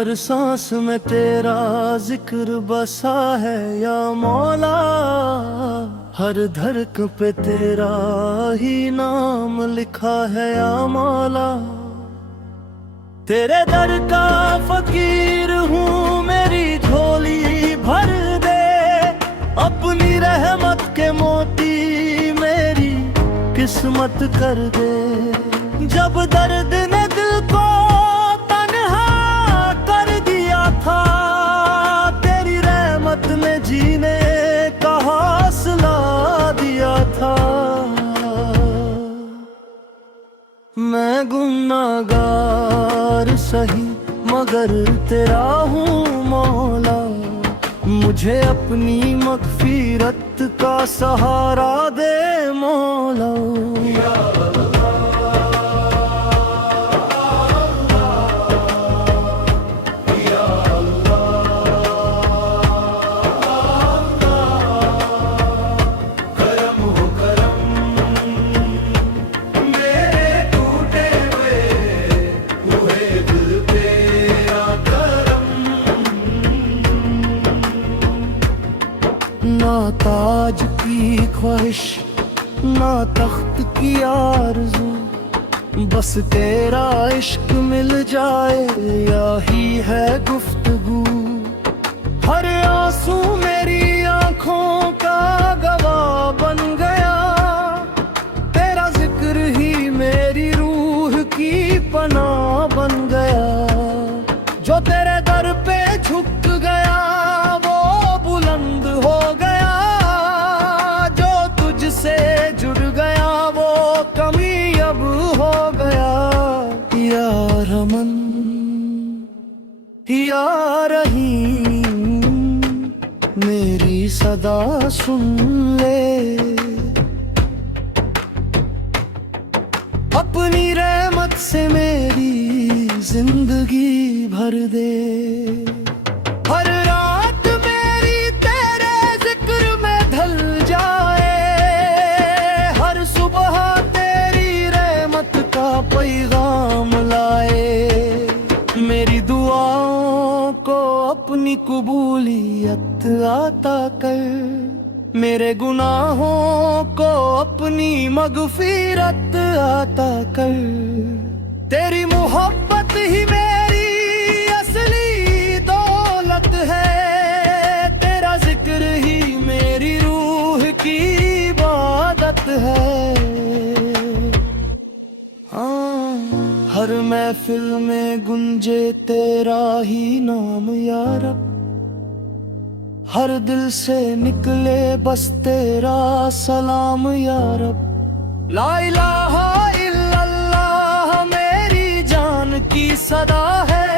हर सांस में तेरा जिक्र बसा है या मौला, हर धड़क पे तेरा ही नाम लिखा है या मौला। तेरे दर का फकीर हूँ, मेरी झोली भर दे, अपनी रहमत के मोती मेरी किस्मत कर दे। जब दर्द ने दिल को तन्हा कर दिया था, तेरी रहमत ने जीने का हौसला दिया था। मैं गुनाहगार सही मगर तेरा हूँ मौला, मुझे अपनी मग़फ़िरत का सहारा दे मौला। ना ताज की ख्वाहिश ना तख्त की आरज़ू, बस तेरा इश्क मिल जाए यही है गुफ्तगू। हर आंसू मेरी आंखों का गवाह बन गया, तेरा जिक्र ही मेरी रूह की पनाह बन गया। जो तेरे दर पे झुक गया वो बुलंद हो गया, जो तुझसे जुड़ गया वो कमी अब हो गया। या रमन या रहीम मेरी सदा सुन ले, अपनी रहमत से मेरी जिंदगी भर दे। हर रात मेरी तेरे जिक्र में ढल जाए, हर सुबह तेरी रहमत का पैगाम लाए। मेरी दुआओं को अपनी कबूलियत अता कर, मेरे गुनाहों को अपनी मग़फ़िरत अता कर। तेरी मोहब्बत ही मेरी असली दौलत है, तेरा जिक्र ही मेरी रूह की इबादत है। हाँ, हर महफिल में गुंजे तेरा ही नाम या रब, हर दिल से निकले बस तेरा सलाम या रब। ला इलाहा इल्लल्लाह मेरी जान की सदा है,